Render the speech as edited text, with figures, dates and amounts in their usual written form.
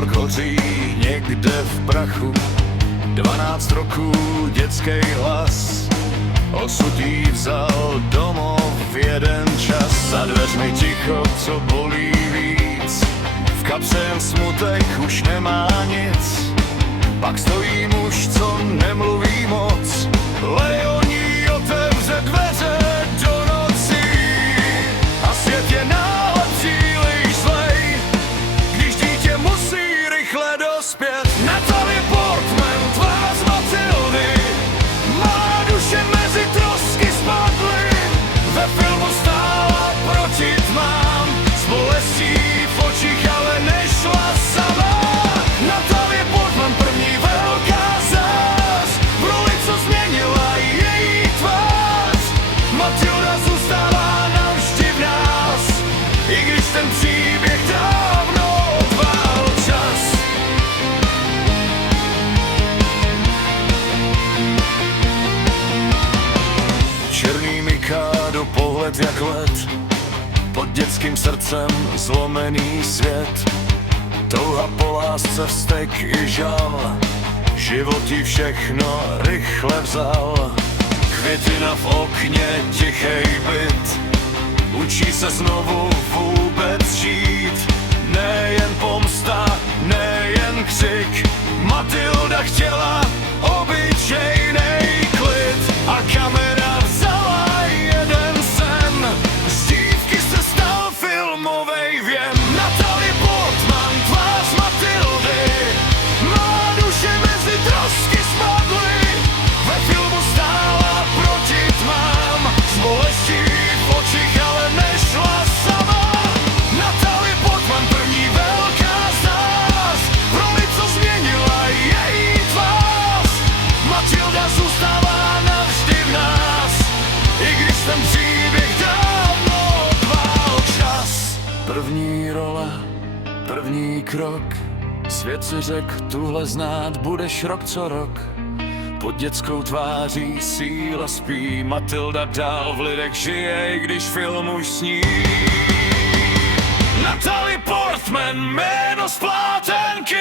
York hoří někde v prachu. 12 roků, dětský hlas, osud jí vzal domov v jeden čas. Za dveřmi ticho, co bolí víc, v kapse jen smutek, už nemá nic. Pak stojí muž, co nemluví moc, Leoní otevře dveře do noci. A svět je náhle příliš zlej, když dítě musí rychle dospět. Natalie Portman, tvář Matildy, má duše mezi trosky spadly. Ve filmu stála proti tmám, s bolestí v očích, ale nešla sama. Natalie Portman, první velká zář, v roli, co změnila její tvář. Matilda zůstává navždy v nás, i když ten příběh dávno odvál čas. Černý Mikado, pohled jak led, pod dětským srdcem zlomený svět. Touha po lásce, vztek i žal, život jí všechno rychle vzal. Květina v okně, tichej byt, učí se znovu vůbec žít. Nejen pomsta, nejen křik, Matilda chtěla obyčejnej klid. A kamera vzala jeden sen, z dívky se stal filmovej věm. Natalie Portman, tvář Matildy, má duše mezi trosky spadly. Ve filmu stála proti tmám, s bolestí v očích, ale nešla sama. Natalie Portman, první velká zář, v roli, co změnila její tvář. Matilda zůstává navždy v nás, i když ten příběh dávno odvál čas. První role, první krok, svět si řek, tuhle znát budeš rok co rok. Pod dětskou tváří síla spí, Matilda dál v lidech žije, i když film už sní. Natalie Portman, jméno splátenky,